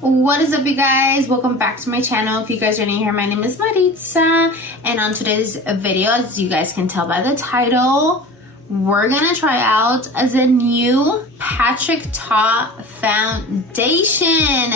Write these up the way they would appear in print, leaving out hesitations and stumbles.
What is up, you guys? Welcome back to my channel. If you guys are new here, my name is Maritza, and on today's video, as you guys can tell by the title, we're gonna try out as a new Patrick Ta foundation.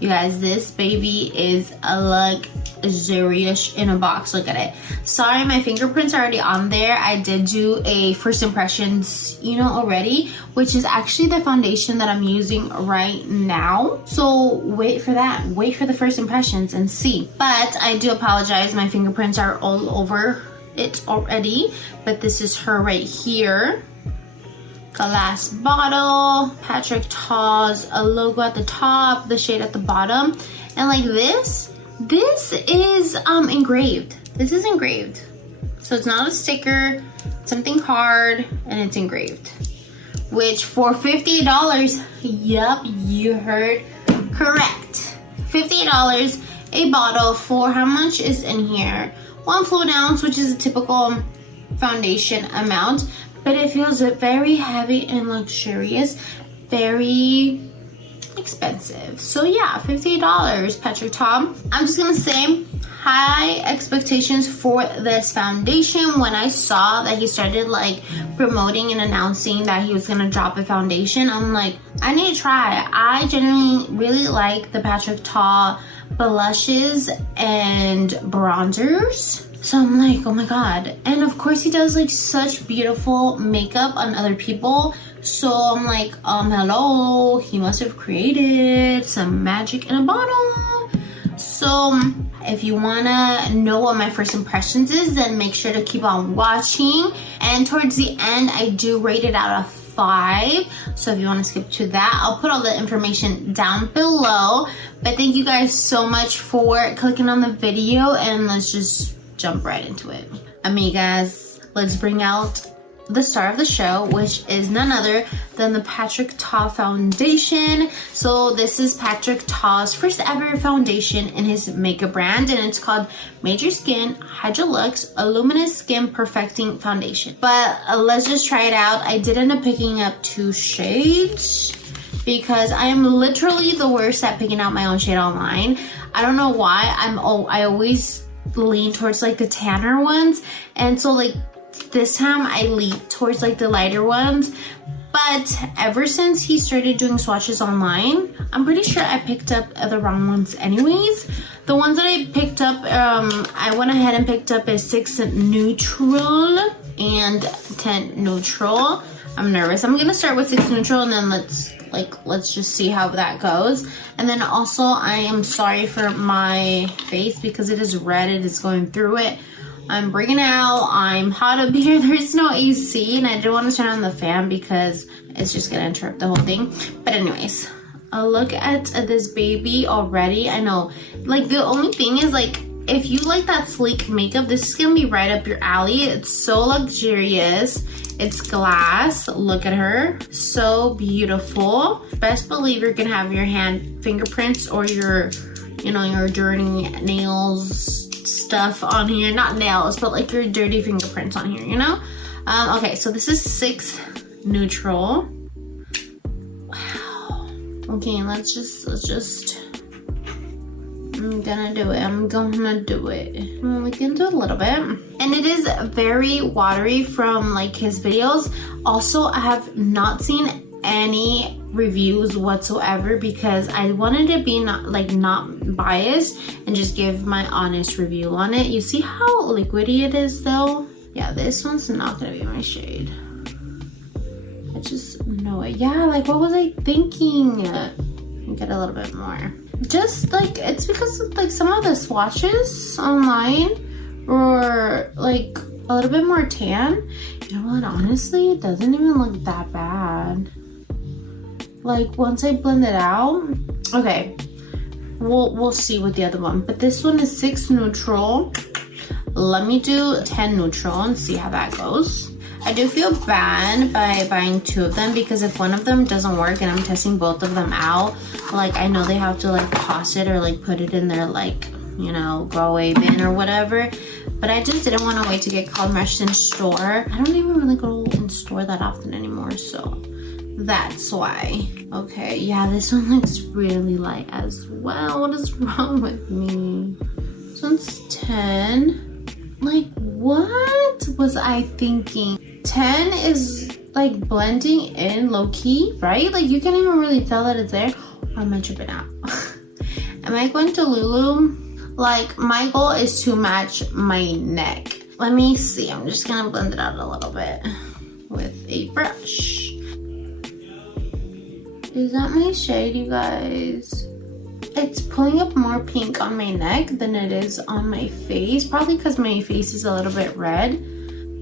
You guys, this baby is a luxurious in a box. Look at it. Sorry, my fingerprints are already on there. I did do a first impressions, already, which is actually the foundation that I'm using right now. So wait for that. Wait for the first impressions and see. But I do apologize. My fingerprints are all over it already. But this is her right here. Glass bottle, Patrick Ta's a logo at the top, the shade at the bottom, and like this is engraved. This is engraved, so it's not a sticker, it's something hard, and it's engraved. Which for $50, yep, you heard correct, $50 a bottle for how much is in here? 1 fluid ounce, which is a typical foundation amount. But it feels very heavy and luxurious, very expensive. So yeah, $50, Patrick Ta. I'm just gonna say high expectations for this foundation. When I saw that he started promoting and announcing that he was gonna drop a foundation, I'm like, I need to try. I genuinely really like the Patrick Ta blushes and bronzers. So I'm like, oh my god. And of course he does such beautiful makeup on other people. So I'm like, hello, he must have created some magic in a bottle. So if you wanna know what my first impressions is, then make sure to keep on watching. And towards the end, I do rate it out of 5. So if you want to skip to that, I'll put all the information down below. But thank you guys so much for clicking on the video, and let's just jump right into it. Amigas, let's bring out the star of the show, which is none other than the Patrick Ta foundation. So this is Patrick Ta's first ever foundation in his makeup brand, and it's called Major Skin Hydrolux Luminous Skin Perfecting Foundation. But let's just try it out. I did end up picking up 2 shades because I am literally the worst at picking out my own shade online. I don't know why. I always lean towards the tanner ones, and so this time I lean towards the lighter ones. But ever since he started doing swatches online, I'm pretty sure I picked up the wrong ones anyways. The ones that I picked up, I went ahead and picked up a 6 neutral and 10 neutral. I'm nervous. I'm gonna start with 6 neutral, and then let's just see how that goes. And then also, I am sorry for my face because it is red. It is going through it. I'm breaking out. I'm hot up here. There's no AC, and I didn't want to turn on the fan because it's just gonna interrupt the whole thing. But anyways, a look at this baby already. I know, the only thing is if you like that sleek makeup, this is gonna be right up your alley. It's so luxurious. It's glass. Look at her. So beautiful. Best believe you're gonna have your fingerprints or your dirty nails stuff on here. Not nails, but your dirty fingerprints on here, Okay, so this is 6 neutral. Wow. Okay, let's just I'm gonna do it. We can do a little bit. And it is very watery from his videos. Also, I have not seen any reviews whatsoever because I wanted to be not biased and just give my honest review on it. You see how liquidy it is though? Yeah, this one's not gonna be my shade. I just know it. Yeah, what was I thinking? Get a little bit more. Just it's because of some of the swatches online or a little bit more tan. You know what, honestly, it doesn't even look that bad. Once I blend it out, okay, we'll see with the other one. But this one is 6 neutral. Let me do 10 neutral and see how that goes. I do feel bad by buying 2 of them because if one of them doesn't work and I'm testing both of them out, I know they have to toss it or put it in their throw away bin or whatever. But I just didn't want to wait to get cold meshed in store. I don't even really go in store that often anymore, so That's why. Okay, yeah, this one looks really light as well. What is wrong with me? This one's 10. Like, what was I thinking? 10 is like blending in low-key, right? Like, you can't even really tell that it's there. Or am I tripping out? Am I going to Lulu? Like, my goal is to match my neck. Let me see. I'm just gonna blend it out a little bit with a brush. Is that my shade, you guys? It's pulling up more pink on my neck than it is on my face. Probably because my face is a little bit red.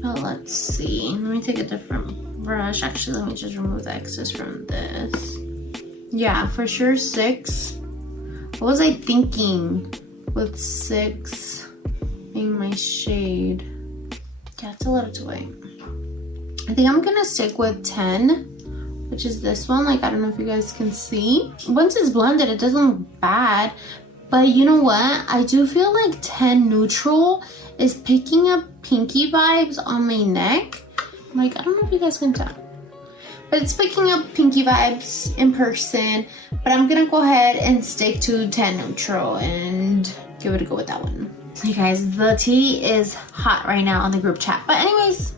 But let's see. Let me take a different brush. Actually, let me just remove the excess from this. Yeah, for sure 6. What was I thinking with 6 being my shade? Yeah, it's a little too light. I think I'm gonna stick with 10, which is this one. Like, I don't know if you guys can see. Once it's blended, it doesn't look bad. But you know what? I do feel like 10 neutral is picking up pinky vibes on my neck. Like, I don't know if you guys can tell. But it's picking up pinky vibes in person. But I'm gonna go ahead and stick to 10 neutral and give it a go with that one. You guys, the tea is hot right now on the group chat. But anyways,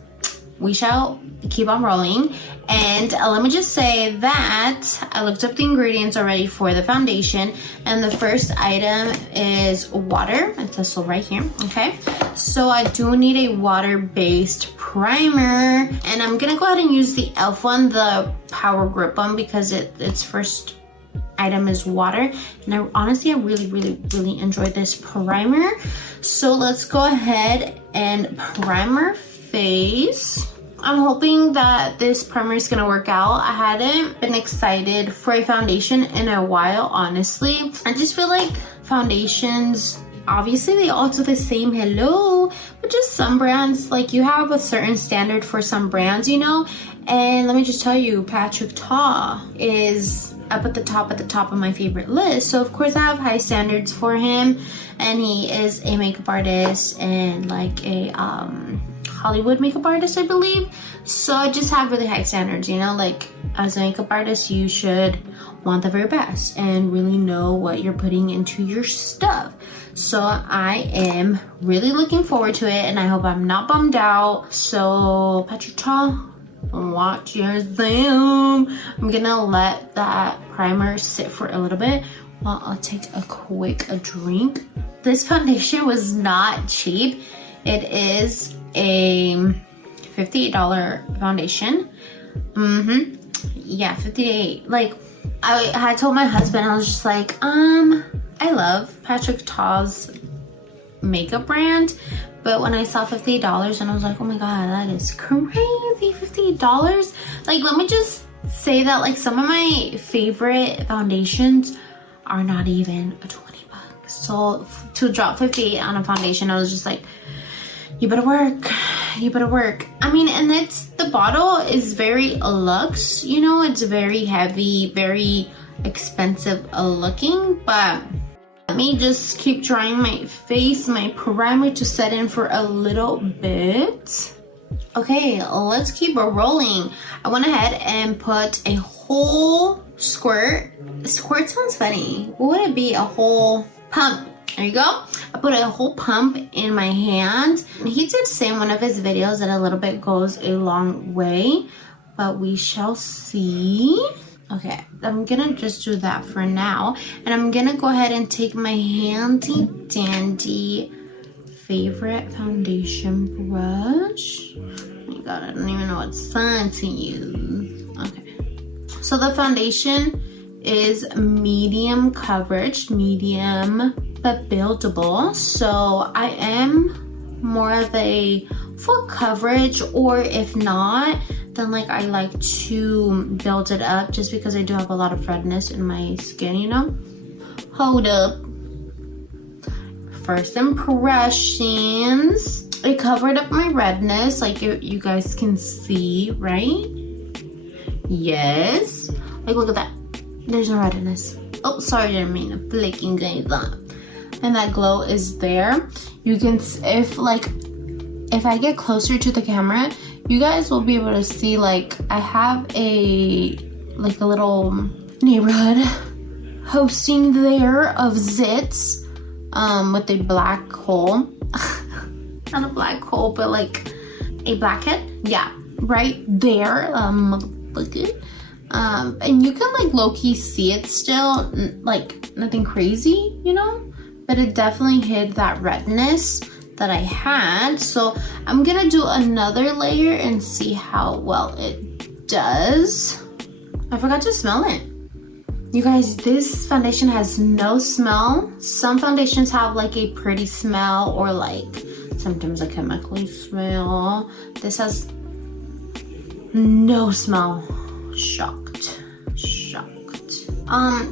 we shall keep on rolling. And let me just say that I looked up the ingredients already for the foundation. And the first item is water. It says so right here, okay? So I do need a water-based primer. And I'm gonna go ahead and use the e.l.f. one, the Power Grip one, because its first item is water. And honestly, I really enjoyed this primer. So let's go ahead and prime our face. I'm hoping that this primer is gonna work out. I hadn't been excited for a foundation in a while, honestly. I just feel like foundations, obviously they all do the same, hello, but just some brands, like you have a certain standard for some brands, you know? And let me just tell you, Patrick Ta is up at the top of my favorite list. So of course I have high standards for him, and he is a makeup artist and like a Hollywood makeup artist, I believe. So I just have really high standards, you know, like as a makeup artist, you should want the very best and really know what you're putting into your stuff. So I am really looking forward to it, and I hope I'm not bummed out. So Patrick Ta, watch yourself. I'm gonna let that primer sit for a little bit while I'll take a quick drink. This foundation was not cheap. It is a $58 foundation. Yeah, 58. Like, I had told my husband, I was just like, I love Patrick Ta's makeup brand, but when I saw $58 and I was like, oh my god, that is crazy, $58. Like, let me just say that like some of my favorite foundations are not even 20 bucks. So to drop 58 on a foundation, I was just like, you better work, you better work. I mean, and the bottle is very luxe, you know, it's very heavy, very expensive looking, but let me just keep drying my face, my primer to set in for a little bit. Okay, let's keep rolling. I went ahead and put a whole squirt. Squirt sounds funny. What would it be? A whole pump. There you go. I put a whole pump in my hand. He did say in one of his videos that a little bit goes a long way, but we shall see. Okay, I'm gonna just do that for now. And I'm gonna go ahead and take my handy dandy favorite foundation brush. Oh my god, I don't even know what sign to use. Okay. So the foundation is medium coverage, medium but buildable. So I am more of a full coverage, or if not, then like I like to build it up just because I do have a lot of redness in my skin, you know? Hold up. First impressions. I covered up my redness, like you guys can see, right? Yes. Like, look at that. There's no redness. Oh, sorry, I didn't mean to flick you guys up. And that glow is there. You can, if I get closer to the camera, you guys will be able to see, like, I have a little neighborhood hosting there of zits with a black hole. Not a black hole, but like a blackhead. Yeah, right there. Look it. And you can like low-key see it still, like nothing crazy, you know, but it definitely hid that redness that I had. So I'm gonna do another layer and see how well it does. I forgot to smell it. You guys, this foundation has no smell. Some foundations have like a pretty smell or like sometimes a chemically smell. This has no smell. Shocked.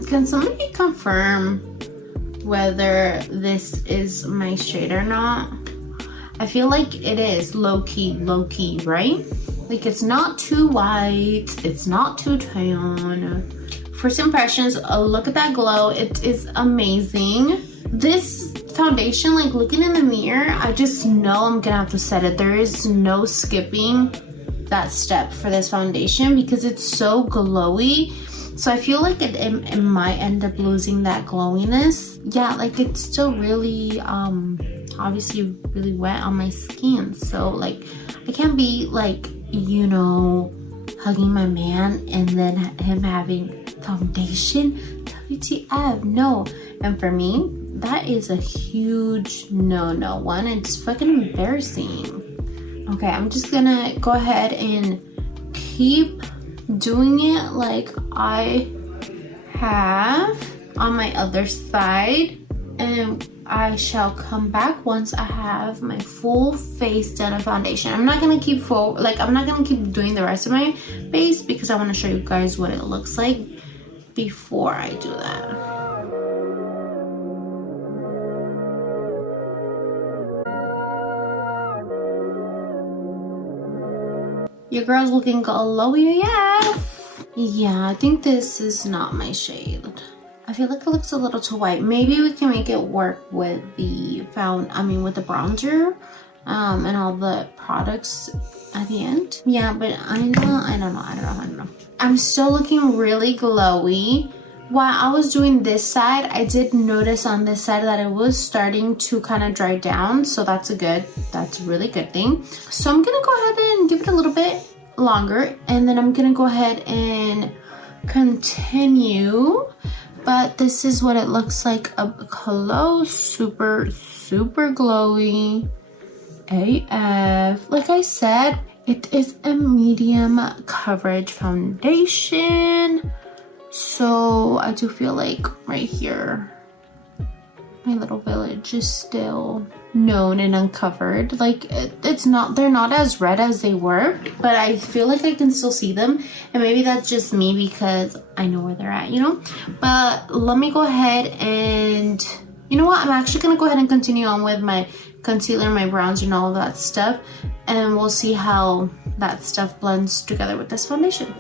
Can somebody confirm whether this is my shade or not? I feel like it is low-key, right? Like it's not too white, it's not too tan. First impressions, look at that glow. It is amazing. This foundation, like looking in the mirror, I just know I'm gonna have to set it. There is no skipping that step for this foundation because it's so glowy. So I feel like it might end up losing that glowiness. Yeah, like it's still really obviously really wet on my skin, so like I can't be like, you know, hugging my man and then him having foundation. WTF, no. And for me, that is a huge no one. It's fucking embarrassing. Okay, I'm just gonna go ahead and keep doing it like I have on my other side, and I shall come back once I have my full face done of foundation. I'm not gonna keep I'm not gonna keep doing the rest of my face because I want to show you guys what it looks like before I do that. Your girl's looking glowy AF. Yeah, I think this is not my shade. I feel like it looks a little too white. Maybe we can make it work with the with the bronzer and all the products at the end. Yeah, but I don't know. I'm still looking really glowy. While I was doing this side, I did notice on this side that it was starting to kind of dry down. So that's a really good thing. So I'm gonna go ahead and give it a little bit longer, and then I'm gonna go ahead and continue. But this is what it looks like up close. Super glowy AF. Like I said, it is a medium coverage foundation. So I do feel like right here, my little village is still known and uncovered. Like they're not as red as they were, but I feel like I can still see them, and maybe that's just me because I know where they're at, you know. But let me go ahead and, you know what, I'm actually gonna go ahead and continue on with my concealer, my bronzer, and all of that stuff, and we'll see how that stuff blends together with this foundation.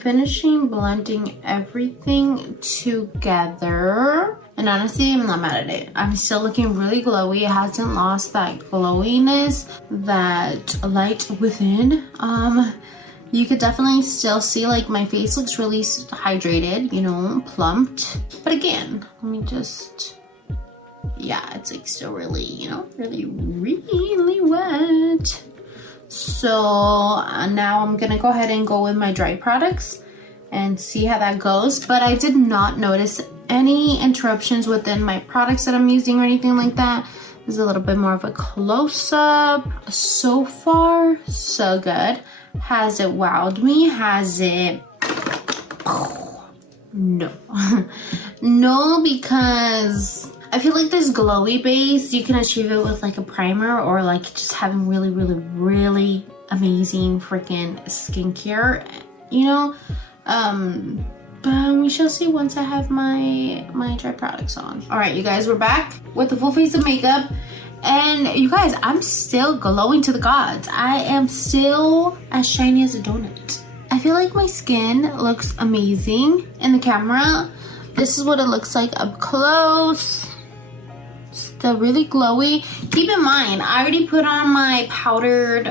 Finishing blending everything together, and honestly I'm not mad at it. I'm still looking really glowy. It hasn't lost that glowiness, that light within. You could definitely still see like my face looks really hydrated, you know, plumped. But again, let me just, yeah, it's like still really, you know, really wet. So now I'm gonna go ahead and go with my dry products and see how that goes. But I did not notice any interruptions within my products that I'm using or anything like that. This is a little bit more of a close-up. So far, so good. Has it wowed me? Has it? No. No, because I feel like this glowy base, you can achieve it with like a primer or like just having really amazing freaking skincare, you know. But we shall see once I have my dry products on. All right, you guys, we're back with the full face of makeup, and you guys, I'm still glowing to the gods. I am still as shiny as a donut. I feel like my skin looks amazing in the camera, This is what it looks like up close. Still really glowy. Keep in mind, I already put on my powdered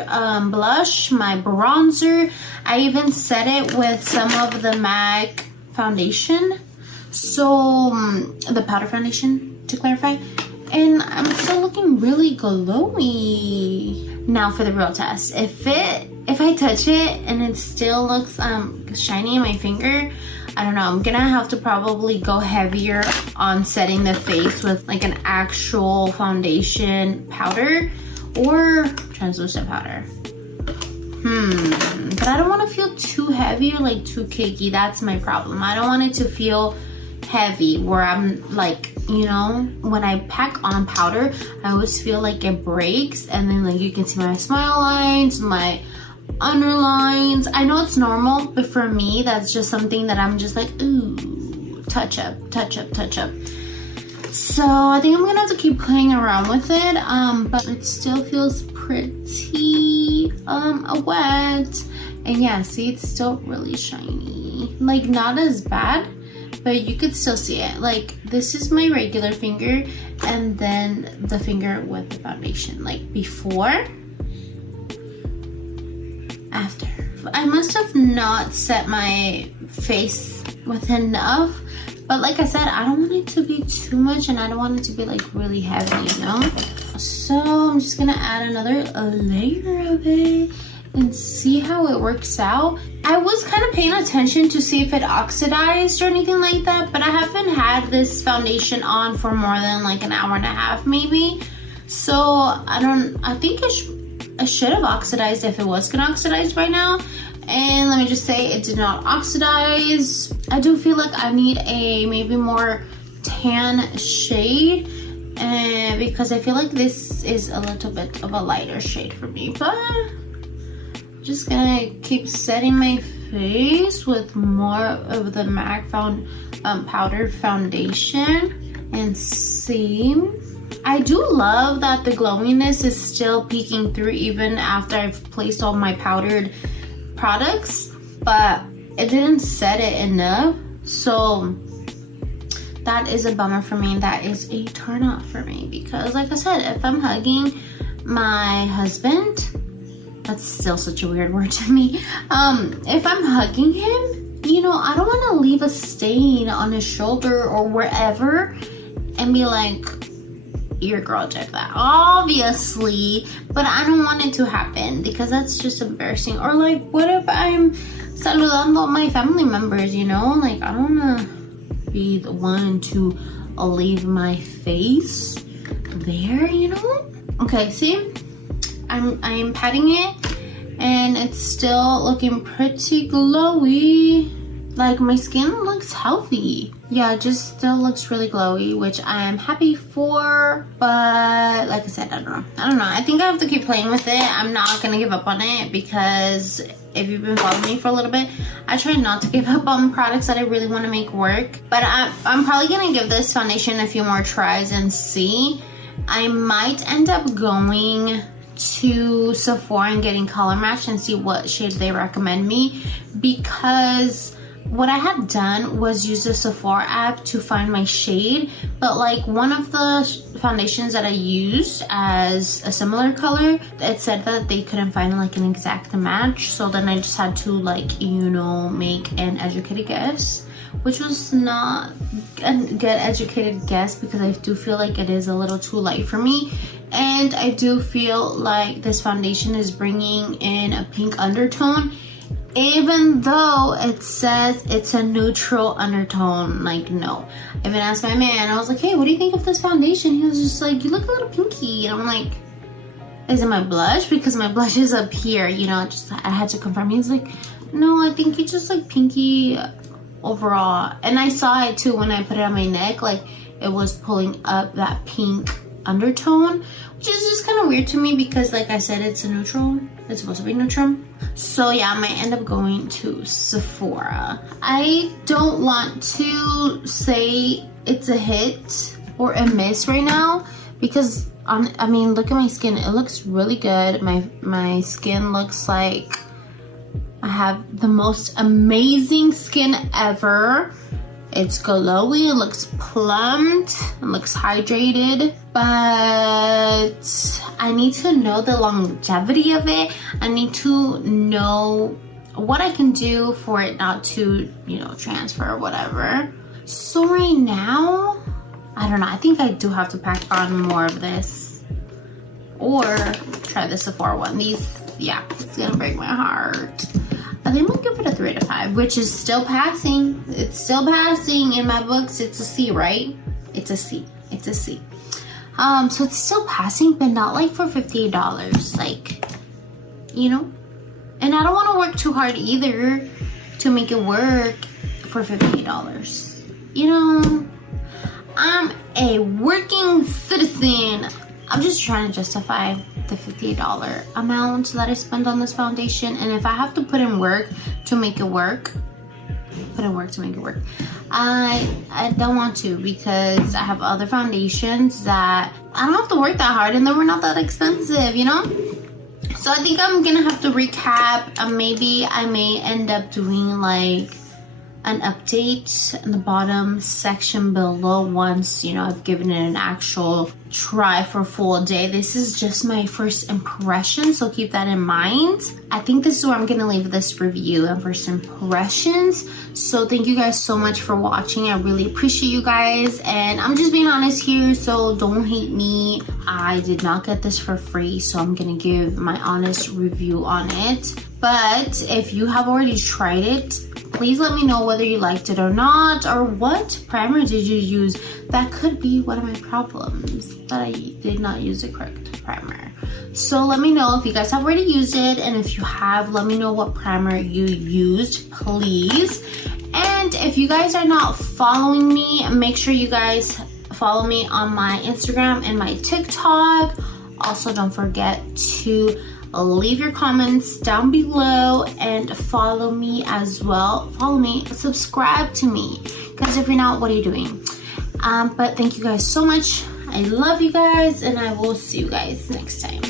blush, my bronzer. I even set it with some of the MAC foundation. So, the powder foundation, to clarify. And I'm still looking really glowy. Now for the real test. If I touch it and it still looks shiny in my finger, I don't know, I'm gonna have to probably go heavier on setting the face with like an actual foundation powder or translucent powder. But I don't want to feel too heavy or like too cakey. That's my problem. I don't want it to feel heavy where I'm like, you know, when I pack on powder, I always feel like it breaks, and then like you can see my smile lines, my underlines. I know it's normal, but for me, that's just something that I'm just like, ooh, touch up. So I think I'm gonna have to keep playing around with it, but it still feels pretty wet. And yeah, see, it's still really shiny. Like, not as bad, but you could still see it. Like, this is my regular finger, and then the finger with the foundation. Like, before, after. I must have not set my face with enough, but like I said, I don't want it to be too much, and I don't want it to be like really heavy, you know? So I'm just gonna add another layer of it and see how it works out. I was kind of paying attention to see if it oxidized or anything like that, but I haven't had this foundation on for more than like an hour and a half maybe. So I think it should have oxidized if it was gonna oxidize by now. And let me just say, it did not oxidize. I do feel like I need a maybe more tan shade, and because I feel like this is a little bit of a lighter shade for me. But just gonna keep setting my face with more of the MAC powder foundation and see. I do love that the glowiness is still peeking through even after I've placed all my powdered products, but it didn't set it enough. So that is a bummer for me. That is a turn off for me, because like I said, if I'm hugging my husband, that's still such a weird word to me. If I'm hugging him, you know, I don't want to leave a stain on his shoulder or wherever and be like, your girl did that, obviously, but I don't want it to happen because that's just embarrassing. Or like, what if I'm saludando my family members, you know? Like, I don't want to be the one to leave my face there, you know? Okay, see? I'm patting it and it's still looking pretty glowy. Like, my skin looks healthy. Yeah, it just still looks really glowy, which I am happy for. But like I said, I don't know. I think I have to keep playing with it. I'm not gonna give up on it, because if you've been following me for a little bit, I try not to give up on products that I really want to make work. But I'm probably gonna give this foundation a few more tries and see. I might end up going to Sephora and getting color matched and see what shade they recommend me, because what I had done was use the Sephora app to find my shade, but like one of the foundations that I used as a similar color, it said that they couldn't find like an exact match. So then I just had to, like, you know, make an educated guess, which was not a good educated guess, because I do feel like it is a little too light for me. And I do feel like this foundation is bringing in a pink undertone, even though it says it's a neutral undertone. Like, no. I even asked my man, I was like, hey, what do you think of this foundation? He was just like, you look a little pinky. And I'm like, is it my blush? Because my blush is up here, you know, I had to confirm. He's like, no, I think you just like pinky overall. And I saw it too when I put it on my neck, like it was pulling up that pink undertone, which is just kind of weird to me, because like I said, it's a neutral. It's supposed to be neutral. So yeah, I might end up going to Sephora. I don't want to say it's a hit or a miss right now, because I mean, look at my skin. It looks really good. My skin looks like I have the most amazing skin ever. It's glowy, it looks plumped, it looks hydrated, but I need to know the longevity of it. I need to know what I can do for it not to, you know, transfer or whatever. So right now, I don't know, I think I do have to pack on more of this or try the Sephora one. These, yeah, it's gonna break my heart. I think I'm gonna give it a 3 to 5, which is still passing. It's still passing in my books. It's a C, right? It's a C. It's a C. So it's still passing, but not like for $58. Like, you know? And I don't want to work too hard either to make it work for $58. You know? I'm a working citizen. I'm just trying to justify the $58 amount that I spent on this foundation, and if I have to put in work to make it work, I don't want to, because I have other foundations that I don't have to work that hard and they were not that expensive, you know? So I think I'm gonna have to recap, and maybe I may end up doing like an update in the bottom section below once, you know, I've given it an actual try for a full day. This is just my first impression, so keep that in mind. I think this is where I'm gonna leave this review and first impressions. So thank you guys so much for watching. I really appreciate you guys, and I'm just being honest here, so don't hate me. I did not get this for free, so I'm gonna give my honest review on it. But if you have already tried it, please let me know whether you liked it or not, or what primer did you use. That could be one of my problems, that I did not use the correct primer. So let me know if you guys have already used it, and if you have, let me know what primer you used, please. And if you guys are not following me, make sure you guys follow me on my Instagram and my TikTok. Also, don't forget to leave your comments down below and follow me as well. Follow me, subscribe to me, because if you're not, what are you doing? But thank you guys so much. I love you guys, and I will see you guys next time.